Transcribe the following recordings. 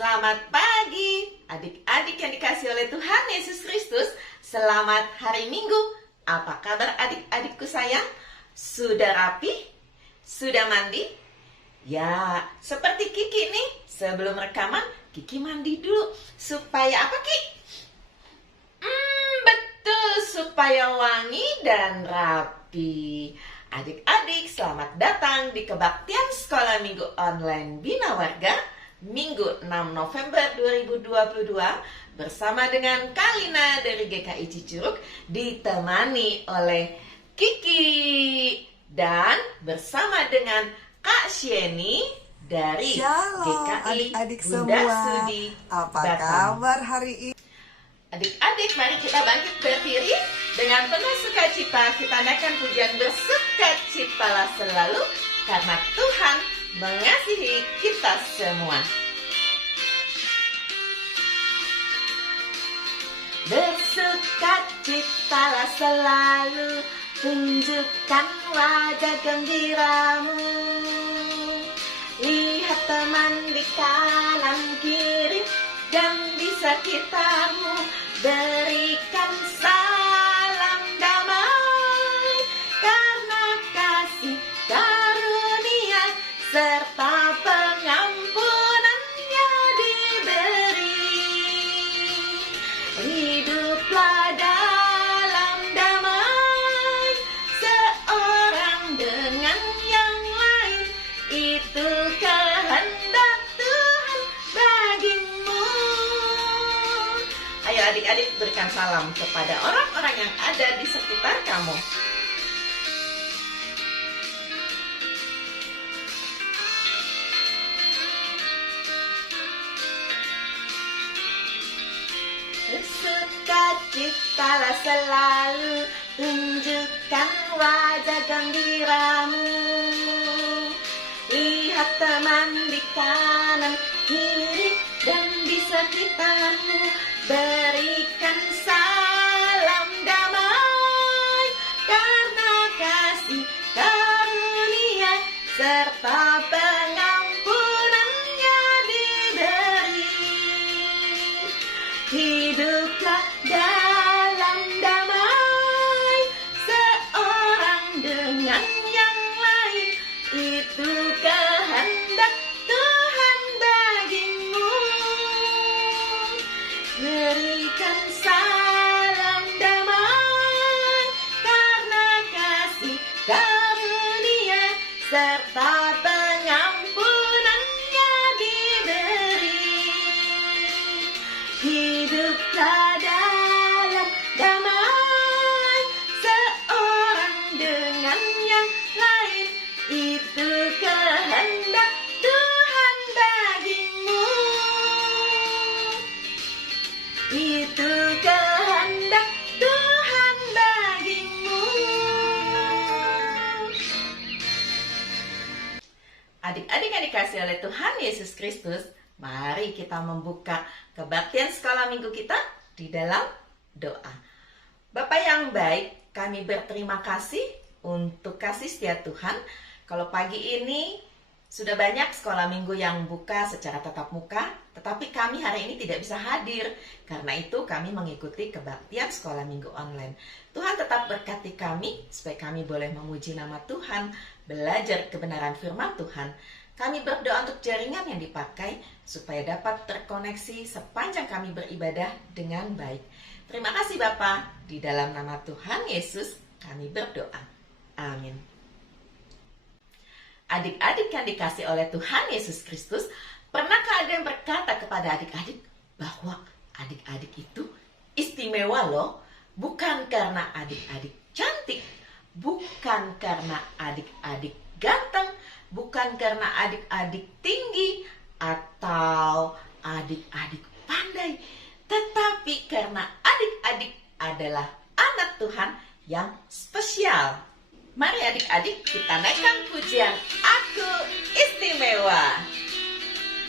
Selamat pagi, adik-adik yang dikasih oleh Tuhan Yesus Kristus. Selamat hari Minggu. Apa kabar adik-adikku sayang? Sudah rapi? Sudah mandi? Ya, seperti Kiki nih. Sebelum rekaman, Kiki mandi dulu. Supaya apa, Ki? Betul, supaya wangi dan rapi. Adik-adik, selamat datang di Kebaktian Sekolah Minggu Online Bina Warga Minggu 6 November 2022 bersama dengan Kalina dari GKI Cicurug, ditemani oleh Kiki dan bersama dengan Kak Sheni dari Shalom, GKI adik-adik Bunda semua. Studi Apa Batam. kabar hari ini? Adik-adik, mari kita bangkit berdiri dengan penuh sukacita. Kita naikkan pujian bersukacitalah selalu karena Tuhan mengasihi kita semua. Bersukacitalah selalu, tunjukkan wajah gembiramu. Lihat teman di kanan kiri dan di sekitarmu, berikan salam damai, karena kasih karunia serta pengampunannya diberi. Hiduplah dalam damai, seorang dengan yang lain, itu kehendak Tuhan bagimu. Ayo adik-adik, berikan salam kepada orang-orang yang ada di sekitar kamu. Bersukacitalah selalu, tunjukkan wajah gembiramu. Lihat teman di kanan kiri dan di sekitarmu, berikan salam damai, karena kasih karunia serta pengampunannya diberi. Hiduplah dalam damai, seorang dengan yang lain, itu kehendak Tuhan bagimu. Berikan salam damai, karena kasih karunia serta pengampunannya diberi. Hiduplah dalam damai, seorang dengan yang lain, itu kehendak Tuhan bagimu. Itu kehendak Tuhan bagimu. Adik-adik yang dikasih oleh Tuhan Yesus Kristus, mari kita membuka kebaktian sekolah minggu kita di dalam doa. Bapa yang baik, kami berterima kasih untuk kasih setia Tuhan. Kalau pagi ini sudah banyak sekolah minggu yang buka secara tatap muka, tetapi kami hari ini tidak bisa hadir. Karena itu kami mengikuti kebaktian sekolah minggu online. Tuhan tetap berkati kami supaya kami boleh memuji nama Tuhan, belajar kebenaran firman Tuhan. Kami berdoa untuk jaringan yang dipakai supaya dapat terkoneksi sepanjang kami beribadah dengan baik. Terima kasih Bapa, di dalam nama Tuhan Yesus kami berdoa. Amin. Adik-adik yang dikasih oleh Tuhan Yesus Kristus, pernahkah ada yang berkata kepada adik-adik bahwa adik-adik itu istimewa loh? Bukan karena adik-adik cantik, bukan karena adik-adik ganteng, bukan karena adik-adik tinggi atau adik-adik pandai, tetapi karena adik-adik adalah anak Tuhan yang spesial. Mari adik-adik kita naikkan pujian Aku Istimewa.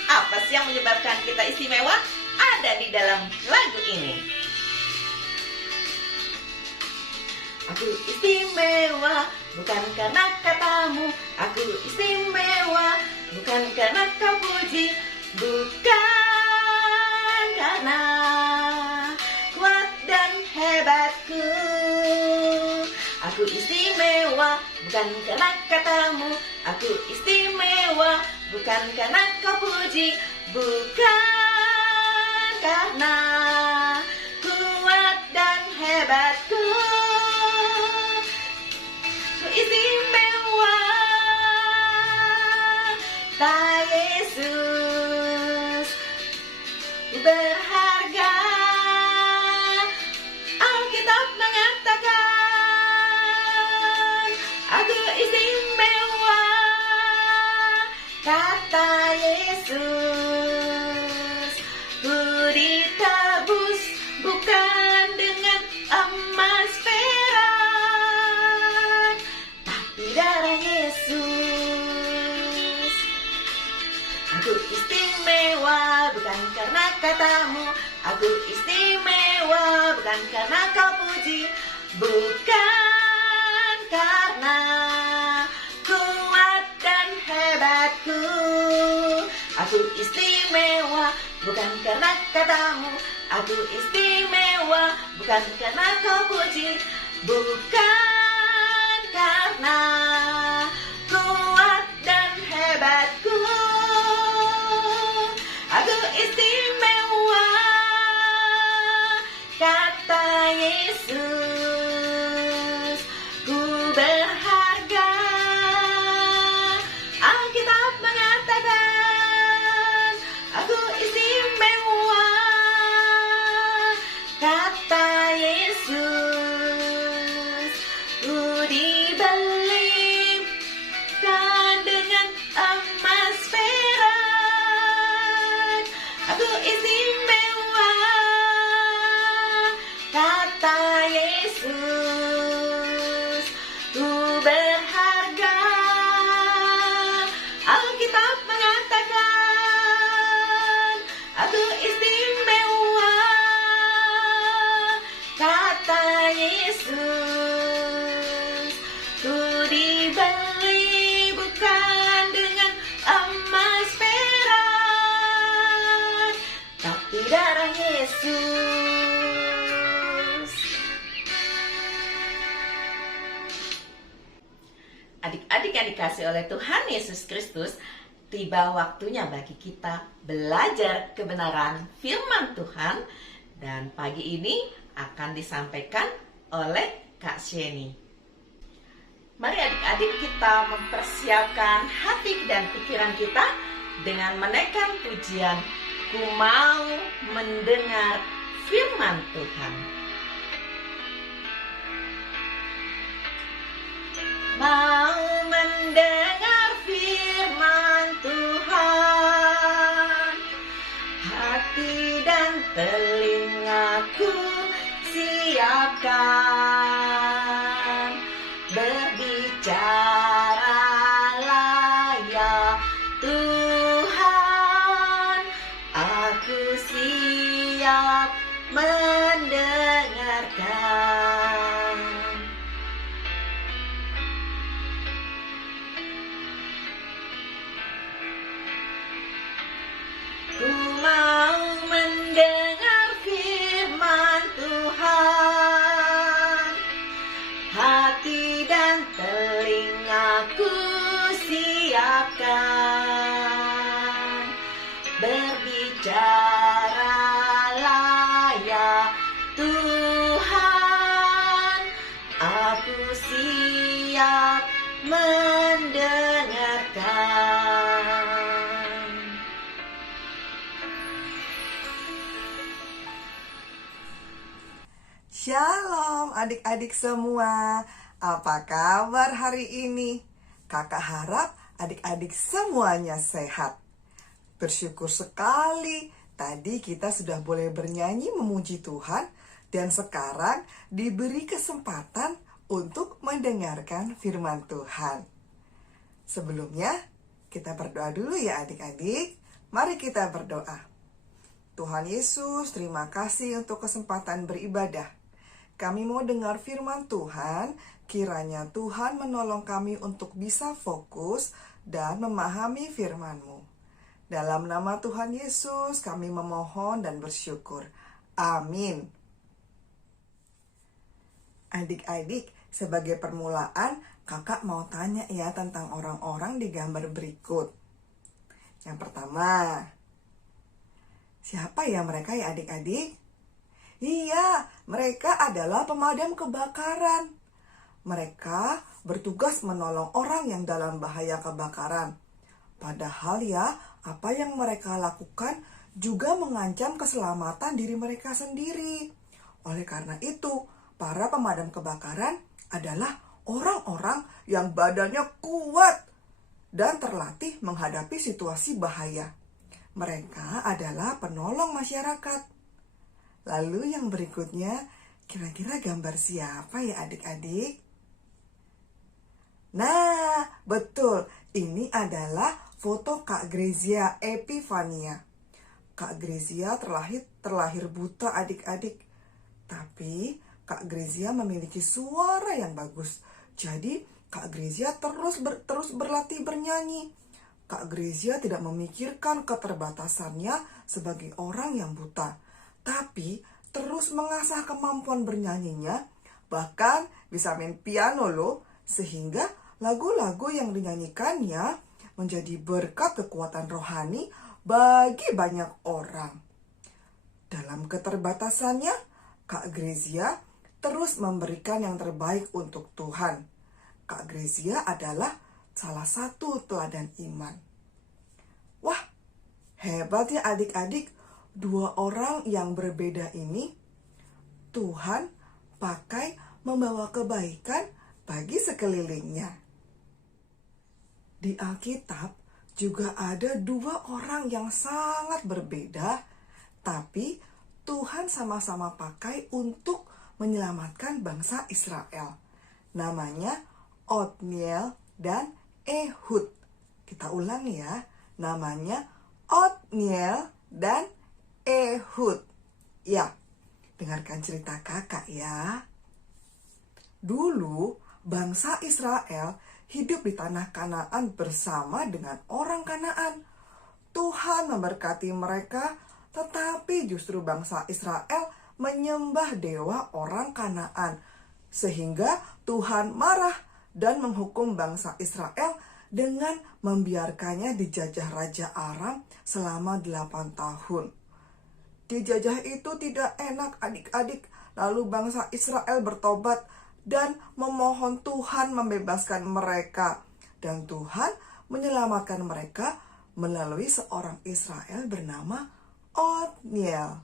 Apa sih yang menyebabkan kita istimewa? Ada di dalam lagu ini. Aku istimewa bukan karena katamu, aku istimewa bukan karena kau puji, bukan Aku istimewa bukan karena katamu. Aku istimewa bukan karena kau puji, bukan karena kuat dan hebatku. Ku istimewa, tak Yesus, ku berharga. Alkitab mengatakan, aku istimewa, kata Yesus. Ku ditebus bukan dengan emas perak, tapi darah Yesus. Aku istimewa bukan karena katamu. Aku istimewa bukan karena kau puji, bukan karena kuat dan hebatku. Aku istimewa bukan karena katamu. Aku istimewa bukan karena kau puji, bukan karena kuat dan hebatku. Aku istimewa, kata Yesus. Ku berharga. Alkitab mengatakan, aku istimewa, kata Yesus. Ku dibeli bukan dengan emas perak. Aku istimewa, kata Yesus. Ku berharga. Alkitab mengatakan, aku istimewa, kata Yesus. Ku dibeli bukan dengan emas perak, tapi darah Yesus. Adik-adik yang dikasih oleh Tuhan Yesus Kristus, tiba waktunya bagi kita belajar kebenaran firman Tuhan. Dan pagi ini akan disampaikan oleh Kak Sheni. Mari adik-adik kita mempersiapkan hati dan pikiran kita dengan menaikkan pujian, ku mau mendengar firman Tuhan. Mau mendengar firman Tuhan, hati dan telingaku siapkan. Berbicaralah ya Tuhan, aku siap mendengarkan. Ku mau mendengar firman Tuhan, hati dan telingaku siapkan. Berbicaralah ya Tuhan, aku siap mendengarkan. Shalom adik-adik semua, apa kabar hari ini? Kakak harap adik-adik semuanya sehat. Bersyukur sekali, tadi kita sudah boleh bernyanyi memuji Tuhan, dan sekarang diberi kesempatan untuk mendengarkan firman Tuhan. Sebelumnya, kita berdoa dulu ya adik-adik. Mari kita berdoa. Tuhan Yesus, terima kasih untuk kesempatan beribadah. Kami mau dengar firman Tuhan, kiranya Tuhan menolong kami untuk bisa fokus dan memahami firman-Mu. Dalam nama Tuhan Yesus, kami memohon dan bersyukur. Amin. Adik-adik, sebagai permulaan, kakak mau tanya ya tentang orang-orang di gambar berikut. Yang pertama, siapa ya mereka ya adik-adik? Iya, mereka adalah pemadam kebakaran. Mereka bertugas menolong orang yang dalam bahaya kebakaran. Padahal ya, apa yang mereka lakukan juga mengancam keselamatan diri mereka sendiri. Oleh karena itu, para pemadam kebakaran adalah orang-orang yang badannya kuat dan terlatih menghadapi situasi bahaya. Mereka adalah penolong masyarakat. Lalu yang berikutnya, kira-kira gambar siapa ya adik-adik? Nah, betul. Ini adalah foto Kak Grezia Epifania. Kak Grezia terlahir buta adik-adik. Tapi Kak Grezia memiliki suara yang bagus. Jadi Kak Grezia terus berlatih bernyanyi. Kak Grezia tidak memikirkan keterbatasannya sebagai orang yang buta, tapi terus mengasah kemampuan bernyanyinya, bahkan bisa main piano loh, sehingga lagu-lagu yang dinyanyikannya menjadi berkat kekuatan rohani bagi banyak orang. Dalam keterbatasannya, Kak Grezia terus memberikan yang terbaik untuk Tuhan. Kak Grezia adalah salah satu teladan iman. Wah, hebat ya adik-adik, dua orang yang berbeda ini Tuhan pakai membawa kebaikan bagi sekelilingnya. Di Alkitab juga ada dua orang yang sangat berbeda, tapi Tuhan sama-sama pakai untuk menyelamatkan bangsa Israel. Namanya Otniel dan Ehud. Kita ulang ya, namanya Otniel dan Ehud. Ya, dengarkan cerita kakak ya. Dulu bangsa Israel hidup di tanah Kanaan bersama dengan orang Kanaan. Tuhan memberkati mereka, tetapi justru bangsa Israel menyembah dewa orang Kanaan. Sehingga Tuhan marah dan menghukum bangsa Israel dengan membiarkannya dijajah Raja Aram selama 8 tahun. Dijajah itu tidak enak adik-adik, lalu bangsa Israel bertobat dan memohon Tuhan membebaskan mereka. Dan Tuhan menyelamatkan mereka melalui seorang Israel bernama Otniel.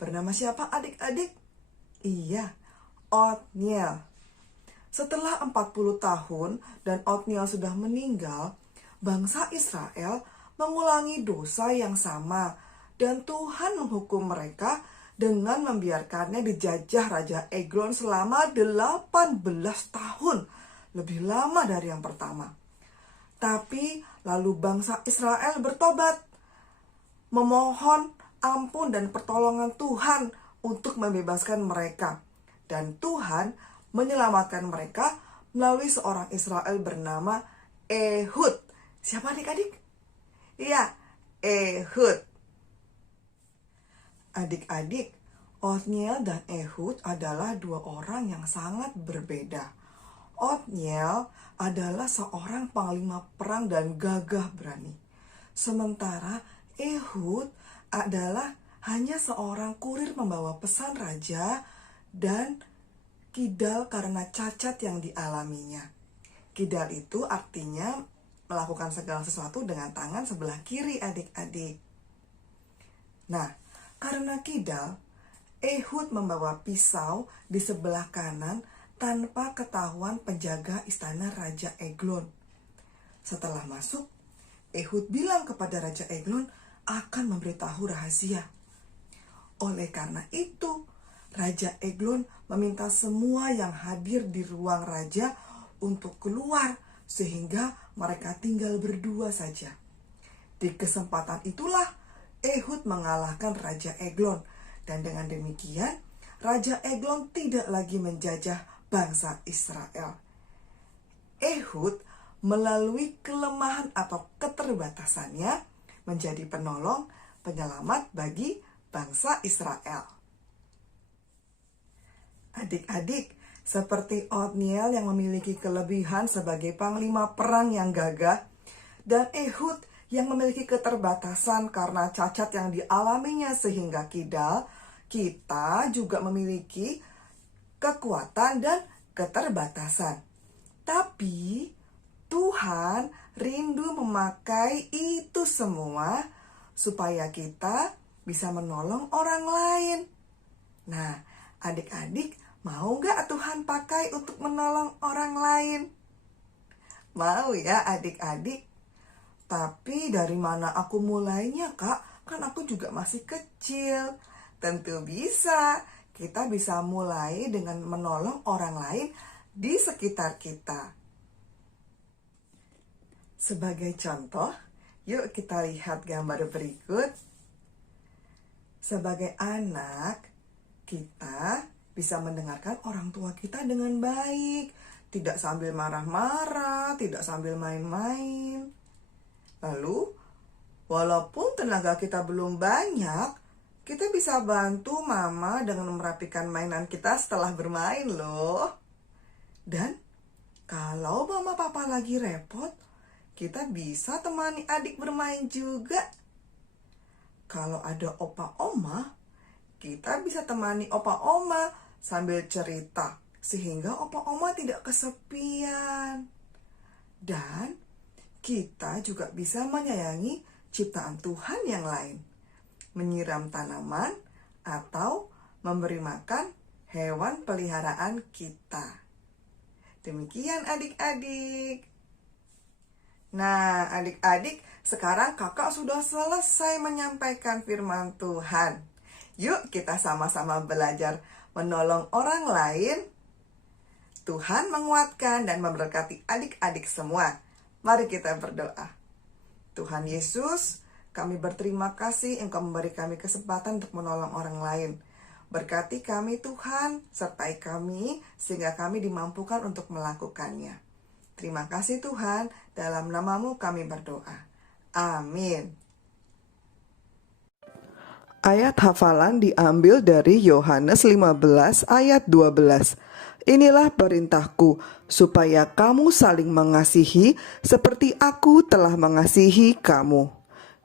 Bernama siapa adik-adik? Iya, Otniel. Setelah 40 tahun dan Otniel sudah meninggal, bangsa Israel mengulangi dosa yang sama dan Tuhan menghukum mereka dengan membiarkannya dijajah Raja Eglon selama 18 tahun, lebih lama dari yang pertama. Tapi lalu bangsa Israel bertobat, memohon ampun dan pertolongan Tuhan untuk membebaskan mereka. Dan Tuhan menyelamatkan mereka melalui seorang Israel bernama Ehud. Siapa adik-adik? Iya, Ehud. Adik-adik, Otniel dan Ehud adalah dua orang yang sangat berbeda. Otniel adalah seorang panglima perang dan gagah berani. Sementara Ehud adalah hanya seorang kurir membawa pesan raja dan kidal karena cacat yang dialaminya. Kidal itu artinya melakukan segala sesuatu dengan tangan sebelah kiri adik-adik. Nah, karena kidal, Ehud membawa pisau di sebelah kanan tanpa ketahuan penjaga istana Raja Eglon. Setelah masuk, Ehud bilang kepada Raja Eglon akan memberitahu rahasia. Oleh karena itu, Raja Eglon meminta semua yang hadir di ruang raja untuk keluar sehingga mereka tinggal berdua saja. Di kesempatan itulah Ehud mengalahkan Raja Eglon dan dengan demikian Raja Eglon tidak lagi menjajah bangsa Israel. Ehud melalui kelemahan atau keterbatasannya menjadi penolong penyelamat bagi bangsa Israel. Adik-adik, seperti Otniel yang memiliki kelebihan sebagai panglima perang yang gagah, dan Ehud yang memiliki keterbatasan karena cacat yang dialaminya sehingga kidal. Kita juga memiliki kekuatan dan keterbatasan. Tapi Tuhan rindu memakai itu semua supaya kita bisa menolong orang lain. Nah, adik-adik mau gak Tuhan pakai untuk menolong orang lain? Mau ya adik-adik? Tapi dari mana aku mulainya, Kak? Kan aku juga masih kecil. Tentu bisa. Kita bisa mulai dengan menolong orang lain di sekitar kita. Sebagai contoh, yuk kita lihat gambar berikut. Sebagai anak, kita bisa mendengarkan orang tua kita dengan baik. Tidak sambil marah-marah, tidak sambil main-main. Lalu, walaupun tenaga kita belum banyak, kita bisa bantu mama dengan merapikan mainan kita setelah bermain loh. Dan kalau mama papa lagi repot, kita bisa temani adik bermain juga. Kalau ada opa oma, kita bisa temani opa oma sambil cerita, sehingga opa oma tidak kesepian. Dan kita juga bisa menyayangi ciptaan Tuhan yang lain, menyiram tanaman, atau memberi makan hewan peliharaan kita. Demikian adik-adik. Nah, adik-adik, sekarang kakak sudah selesai menyampaikan firman Tuhan. Yuk kita sama-sama belajar menolong orang lain. Tuhan menguatkan dan memberkati adik-adik semua. Mari kita berdoa. Tuhan Yesus, kami berterima kasih Engkau memberi kami kesempatan untuk menolong orang lain. Berkati kami Tuhan, sertai kami sehingga kami dimampukan untuk melakukannya. Terima kasih Tuhan, dalam nama-Mu kami berdoa. Amin. Ayat hafalan diambil dari Yohanes 15 ayat 12. Inilah perintahku, supaya kamu saling mengasihi seperti aku telah mengasihi kamu.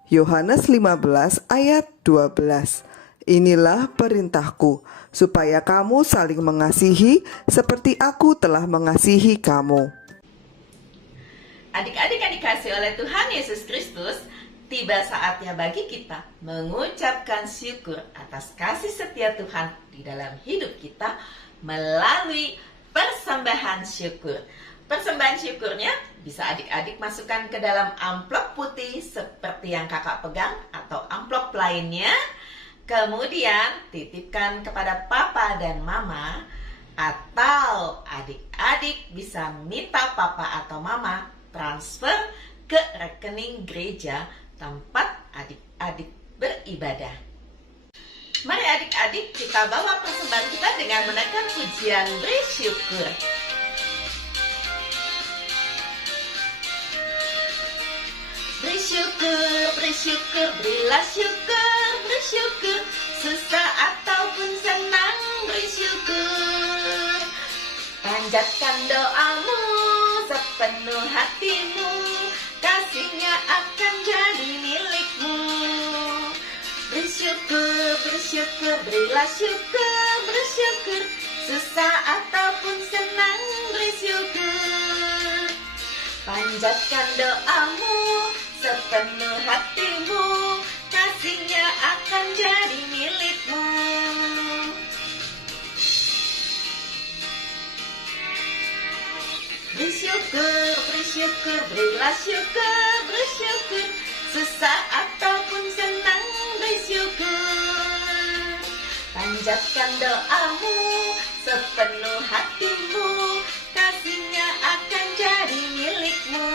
Yohanes 15 ayat 12. Inilah perintahku, supaya kamu saling mengasihi seperti aku telah mengasihi kamu. Adik-adik yang dikasih oleh Tuhan Yesus Kristus, tiba saatnya bagi kita mengucapkan syukur atas kasih setia Tuhan di dalam hidup kita melalui persembahan syukur. Persembahan syukurnya bisa adik-adik masukkan ke dalam amplop putih seperti yang kakak pegang atau amplop lainnya. Kemudian titipkan kepada papa dan mama, atau adik-adik bisa minta papa atau mama transfer ke rekening gereja tempat adik-adik beribadah. Mari adik-adik kita bawa persembahan kita dengan menaikkan pujian bersyukur. Bersyukur, bersyukur, berilah syukur, bersyukur, susah ataupun senang, bersyukur. Panjatkan doamu sepenuh hatimu, kasihnya akan jadi milikmu. Bersyukur, bersyukur, berilah syukur, bersyukur, susah ataupun senang, bersyukur. Panjatkan doamu sepenuh hatimu, kasihnya akan jadi milikmu. Bersyukur, bersyukur, berilah syukur, bersyukur, susah ataupun senang, bersyukur. Panjatkan doamu sepenuh hatimu, kasihnya akan jadi milikmu.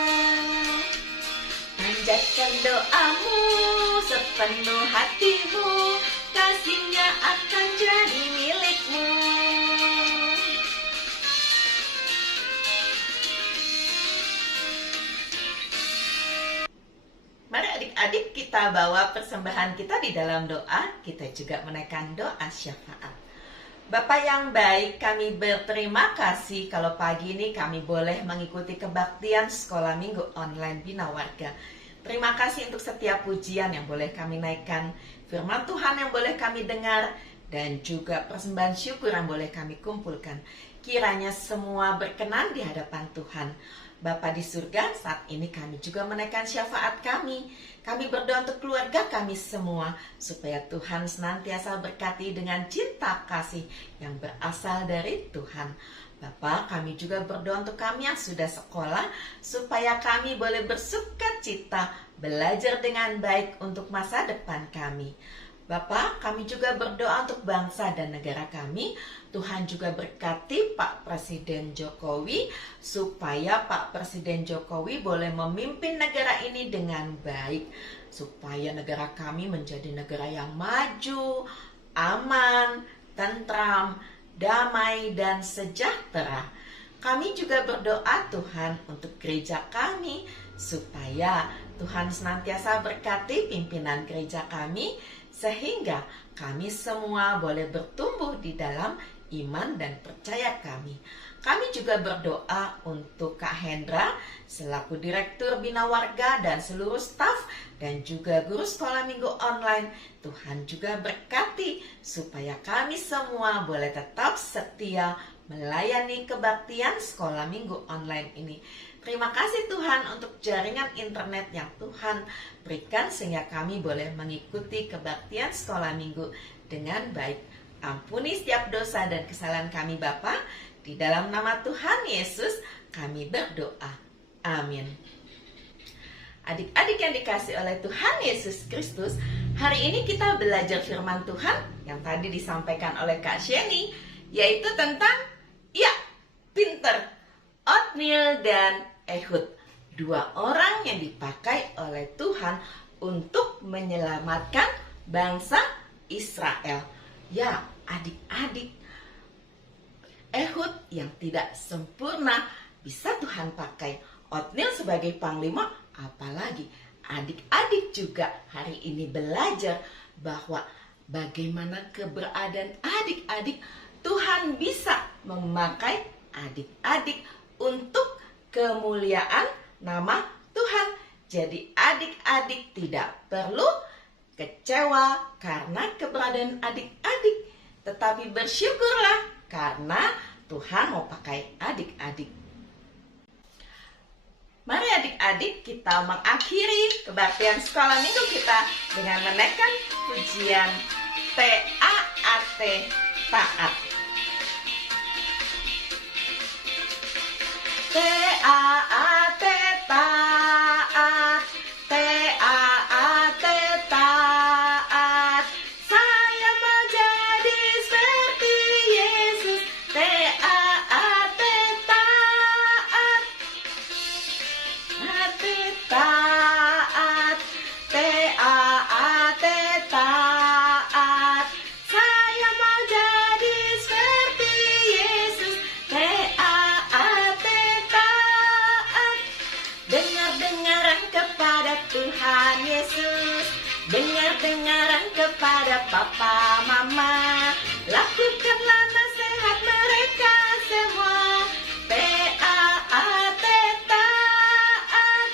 Panjatkan doamu sepenuh hatimu, kasihnya akan jadi milikmu. Mari adik-adik kita bawa persembahan kita di dalam doa. Kita juga menaikkan doa syafaat. Bapak yang baik, kami berterima kasih kalau pagi ini kami boleh mengikuti kebaktian sekolah minggu online Bina Warga. Terima kasih untuk setiap pujian yang boleh kami naikkan, firman Tuhan yang boleh kami dengar, dan juga persembahan syukur yang boleh kami kumpulkan. Kiranya semua berkenan di hadapan Tuhan. Bapa di surga, saat ini kami juga menaikkan syafaat kami. Kami berdoa untuk keluarga kami semua, supaya Tuhan senantiasa berkati dengan cinta kasih yang berasal dari Tuhan. Bapa, kami juga berdoa untuk kami yang sudah sekolah, supaya kami boleh bersuka cita, belajar dengan baik untuk masa depan kami. Bapa, kami juga berdoa untuk bangsa dan negara kami. Tuhan juga berkati Pak Presiden Jokowi, supaya Pak Presiden Jokowi boleh memimpin negara ini dengan baik, supaya negara kami menjadi negara yang maju, aman, tentram, damai, dan sejahtera. Kami juga berdoa Tuhan untuk gereja kami, supaya Tuhan senantiasa berkati pimpinan gereja kami, sehingga kami semua boleh bertumbuh di dalam iman dan percaya kami. Kami juga berdoa untuk Kak Hendra selaku Direktur Bina Warga dan seluruh staf dan juga guru sekolah minggu online. Tuhan juga berkati supaya kami semua boleh tetap setia melayani kebaktian sekolah minggu online ini. Terima kasih Tuhan untuk jaringan internet yang Tuhan berikan sehingga kami boleh mengikuti kebaktian sekolah minggu dengan baik. Ampuni setiap dosa dan kesalahan kami Bapa. Di dalam nama Tuhan Yesus kami berdoa. Amin. Adik-adik yang dikasih oleh Tuhan Yesus Kristus, hari ini kita belajar firman Tuhan yang tadi disampaikan oleh Kak Sheni, yaitu tentang pinter, Othniel dan Ehud, dua orang yang dipakai oleh Tuhan untuk menyelamatkan bangsa Israel. Ya, adik-adik, Ehud yang tidak sempurna bisa Tuhan pakai. Othniel sebagai panglima, apalagi adik-adik juga hari ini belajar bahwa bagaimana keberadaan adik-adik, Tuhan bisa memakai adik-adik untuk kemuliaan nama Tuhan. Jadi adik-adik tidak perlu kecewa karena keberadaan adik-adik, tetapi bersyukurlah karena Tuhan mau pakai adik-adik. Mari adik-adik kita mengakhiri kebaktian sekolah minggu kita dengan menaikkan pujian T-A-A-T, taat. T-A-A-T, taat. T-A-A-T, taat. Saya mau jadi seperti Yesus. T-A-A-T, taat. Hati taat. T-A-A-T, taat. Saya mau jadi seperti Yesus. T-A-A-T, taat. Dengar-dengaran kepada Tuhan Yesus. Dengar-dengaran kepada Papa Mama. Lakukanlah nasihat mereka semua. T-A-A-T, taat.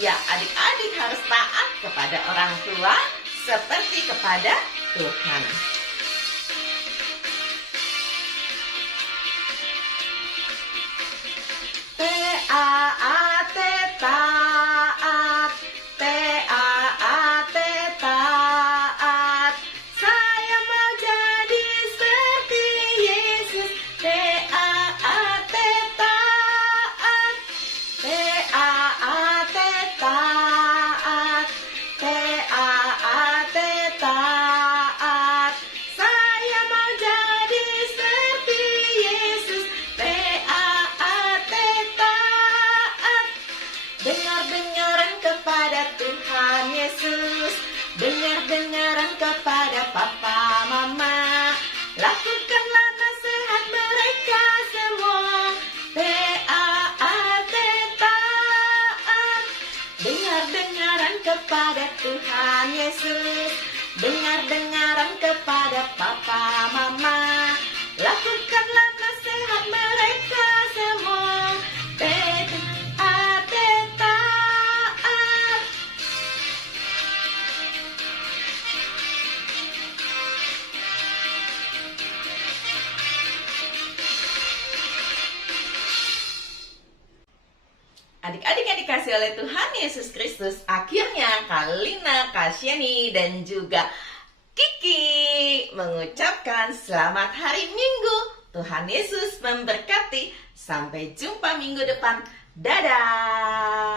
Ya, adik-adik harus taat kepada orang tua seperti kepada Tuhan. T-A-A-T, taat. T-A-A-T, taat. Saya mau jadi seperti Yesus. T-A-A-T, taat. T-A-A-T, taat. T-A-A-T, taat. Saya mau jadi seperti Yesus. T-A-A-T, taat. Dengar-dengaran kepada Tuhan Yesus. Dengar-dengaran kepada Papa Mama. Lakukanlah nasihat mereka semua. T-A-A-T, taat. Dengar-dengaran kepada Tuhan Yesus. Dengar-dengaran kepada Papa Mama. Adik-adik yang dikasih oleh Tuhan Yesus Kristus, akhirnya Kalina, Kasyani, dan juga Kiki mengucapkan selamat hari Minggu. Tuhan Yesus memberkati. Sampai jumpa minggu depan. Dadah.